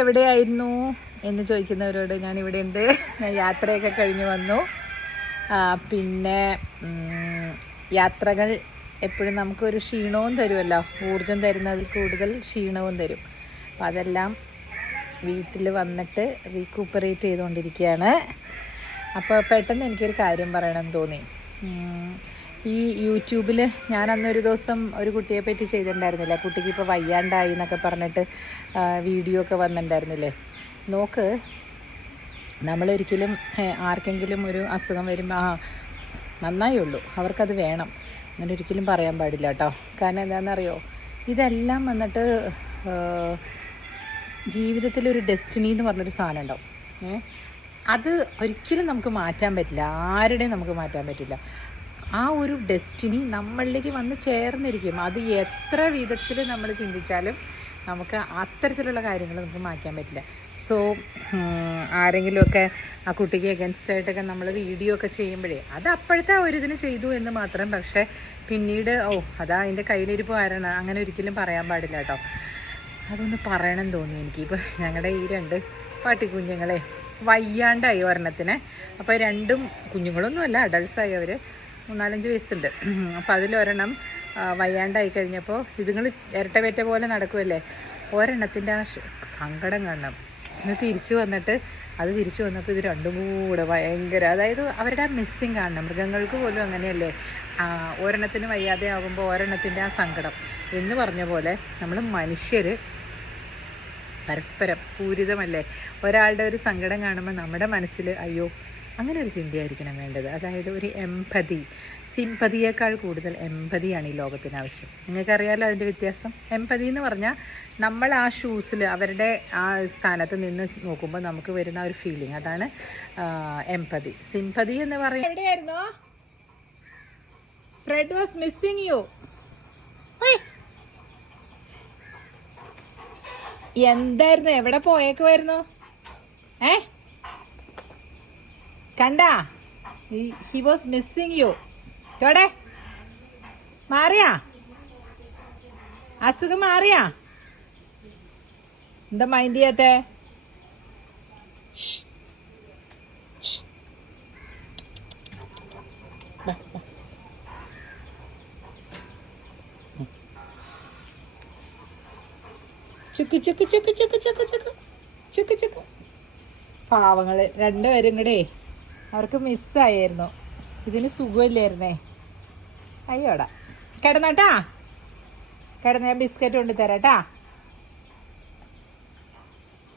എവിടെയായിരുന്നു എന്ന് ചോദിക്കുന്നവരോട് ഞാൻ ഇവിടെ ഉണ്ട്. ഞാൻ യാത്രയൊക്കെ കഴിഞ്ഞ് വന്നു. പിന്നെ യാത്രകൾ എപ്പോഴും നമുക്കൊരു ക്ഷീണവും തരുമല്ലോ, ഊർജം തരുന്നതിൽ കൂടുതൽ ക്ഷീണവും തരും. അപ്പം അതെല്ലാം വീട്ടിൽ വന്നിട്ട് റീകൂപ്പറേറ്റ് ചെയ്തുകൊണ്ടിരിക്കുകയാണ്. അപ്പോൾ പെട്ടെന്ന് എനിക്കൊരു കാര്യം പറയണമെന്ന് തോന്നി. ഈ യൂട്യൂബിൽ ഞാൻ അന്നൊരു ദിവസം ഒരു കുട്ടിയെ പറ്റി ചെയ്തിട്ടുണ്ടായിരുന്നില്ല, കുട്ടിക്ക് ഇപ്പോൾ വയ്യാണ്ടായി എന്നൊക്കെ പറഞ്ഞിട്ട് വീഡിയോ ഒക്കെ വന്നിട്ടുണ്ടായിരുന്നില്ലേ. നോക്ക്, നമ്മളൊരിക്കലും ആർക്കെങ്കിലും ഒരു അസുഖം വരുമ്പോൾ നന്നായേ ഉള്ളൂ, അവർക്കത് വേണം അങ്ങനെ ഒരിക്കലും പറയാൻ പാടില്ല കേട്ടോ. കാരണം എന്താണെന്നറിയോ, ഇതെല്ലാം വന്നിട്ട് ജീവിതത്തിലൊരു ഡെസ്റ്റിനി എന്ന് പറഞ്ഞൊരു സാധനം ഉണ്ടാവും. അത് ഒരിക്കലും നമുക്ക് മാറ്റാൻ പറ്റില്ല, ആരുടെയും നമുക്ക് മാറ്റാൻ പറ്റില്ല. ആ ഒരു ഡെസ്റ്റിനി നമ്മളിലേക്ക് വന്ന് ചേർന്നിരിക്കും. അത് എത്ര വിധത്തിൽ നമ്മൾ ചിന്തിച്ചാലും നമുക്ക് അത്തരത്തിലുള്ള കാര്യങ്ങൾ നമുക്ക് മാറ്റാൻ പറ്റില്ല. സോ ആരെങ്കിലുമൊക്കെ ആ കുട്ടിക്ക് എഗൻസ്റ്റായിട്ടൊക്കെ നമ്മൾ വീഡിയോ ഒക്കെ ചെയ്യുമ്പോഴേ അത് അപ്പോഴത്തെ ഒരിതിന് ചെയ്തു എന്ന് മാത്രം. പക്ഷേ പിന്നീട് അതാ അതിൻ്റെ കയ്യിലിരിപ്പ് ആരാണ്, അങ്ങനെ ഒരിക്കലും പറയാൻ പാടില്ല കേട്ടോ. അതൊന്ന് പറയണം തോന്നി എനിക്ക്. ഇപ്പോൾ ഞങ്ങളുടെ ഈ 2 പട്ടിക്കുഞ്ഞുങ്ങളെ വയ്യാണ്ടായി ഒരെണ്ണത്തിന്. അപ്പോൾ 2 കുഞ്ഞുങ്ങളൊന്നുമല്ല, അഡൾട്ട്സായി, അവർ 3-4 വയസ്സുണ്ട്. അപ്പോൾ അതിലൊരെണ്ണം വയ്യാണ്ടായി കഴിഞ്ഞപ്പോൾ ഇതുങ്ങൾ ഇരട്ടവേറ്റ പോലെ നടക്കുമല്ലേ, ഒരെണ്ണത്തിൻ്റെ ആ സങ്കടം കാണണം. ഇന്ന് തിരിച്ചു വന്നപ്പോൾ ഇത് 2 കൂടെ ഭയങ്കര, അതായത് അവരുടെ ആ മിസ്സിങ് കാണണം. മൃഗങ്ങൾക്ക് പോലും അങ്ങനെയല്ലേ, ഒരെണ്ണത്തിന് വയ്യാതെ ആകുമ്പോൾ ഒരെണ്ണത്തിൻ്റെ ആ സങ്കടം എന്ന് പറഞ്ഞ പോലെ നമ്മൾ മനുഷ്യർ പരസ്പരം പൂരിതമല്ലേ. ഒരാളുടെ ഒരു സങ്കടം കാണുമ്പോൾ നമ്മുടെ മനസ്സിൽ അയ്യോ അങ്ങനെ ഒരു ചിന്തയായിരിക്കണം വേണ്ടത്. അതായത് ഒരു എംപതി, സിംപതിയേക്കാൾ കൂടുതൽ എംപതിയാണ് ഈ ലോകത്തിന് ആവശ്യം. നിങ്ങൾക്കറിയാമല്ലോ അതിൻ്റെ വ്യത്യാസം. എംപതി എന്ന് പറഞ്ഞാൽ നമ്മൾ ആ ഷൂസിൽ അവരുടെ ആ സ്ഥാനത്ത് നിന്ന് നോക്കുമ്പോൾ നമുക്ക് വരുന്ന ഒരു ഫീലിംഗ്, അതാണ് എംപതി. സിംപതി എന്ന് പറയുന്നത് എവിടെയായിരുന്നോ, ഫ്രെഡ് വാസ് മിസ്സിങ് യു. എന്തായിരുന്നു, എവിടെ പോയേക്കുമായിരുന്നു? കണ്ടാ, ഹി വാസ് മിസ്സിങ് യു. ചോടെ മാറിയാ, അസുഖം മാറിയാ? എന്താ മൈൻഡ് ചെയ്യാത്തെ? ചുക്ക് ചുക്ക് ചുക്ക് ചുക്ക് ചുക്ക് ചുക്ക് ചുക്ക് ചുക്ക്. പാവങ്ങള് 2 പേരും കൂടെ അവർക്ക് മിസ്സായിരുന്നു. ഇതിന് സുഖമില്ലായിരുന്നേ. അയ്യോടാ, കിടന്നോട്ടാ, കിടന്ന ബിസ്ക്കറ്റ് കൊണ്ട് തരാട്ടാ.